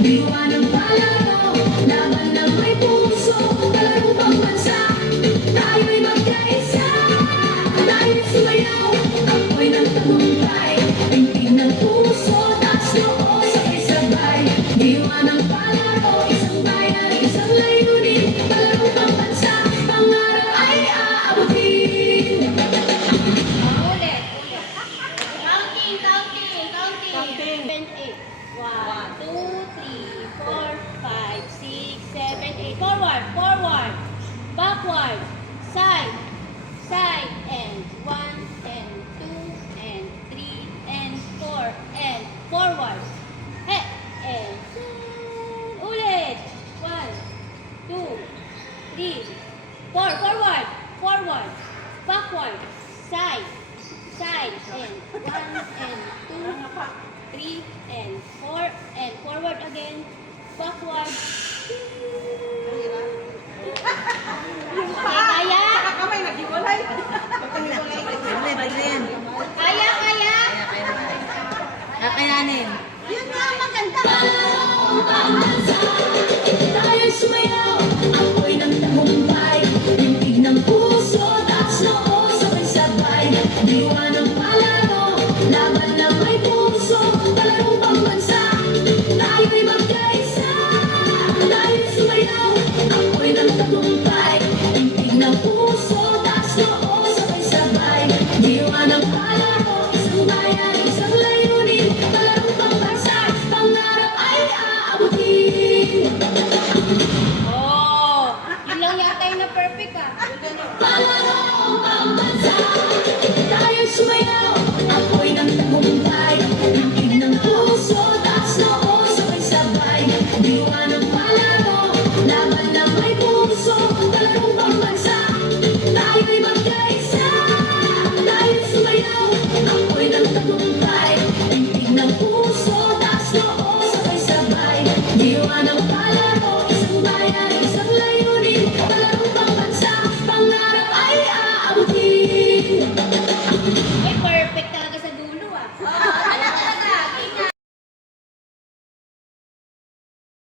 diwa ng palaro, laban ng may puso, talarong pambansa. Tayo'y magkaisa, tayo'y sumayaw, apoy ng tagumpay, pintig ng puso, taas noo, sabay-sabay. Diwa ng palaro, isang bayan, isang layunin, talarong pambansa, pangarap ay aabutin. Ulit. Counting. 1, 2, 3, 4, 5, 6, 7, 8. Forward. Backward. Side, and 1, and 2, and 3, and 4, and forward. Hey, and ulit. 1, 2, 3, 4. Forward. Backward. Side, and 1, and 2, 3, and 4, and forward again. Backward. Kaya? Kamay naghiwalay. Kaya? Kakayanin. Yun nga maganda. Tayo'y sumayaw, apoy ng tagumpay, pintig ng puso, taas noo, sabay-sabay. Diwa ng palaro, laban ng may puso, talarong pambansa. Tayo'y magkaisa, tayo'y sumayaw, apoy ng tagumpay, pintig ng puso, taas noo, sabay-sabay. Diwa ng palaro, isang bayan, isang layunin, talarong pambansa, pangarap ay aabutin. Oh, yun lang yata yung na-perfect ah. Palarong pambansa, tayo'y sumayaw, apoy ng tagumpay, pintig ng puso, taas noo, sabay-sabay. Diwa ng palaro, laban ng may puso, talarong pambansa. Tayo'y magkaisa, tayo'y sumayaw, apoy ng tagumpay, pintig ng puso, taas noo, sabay-sabay. Diwa ng palaro,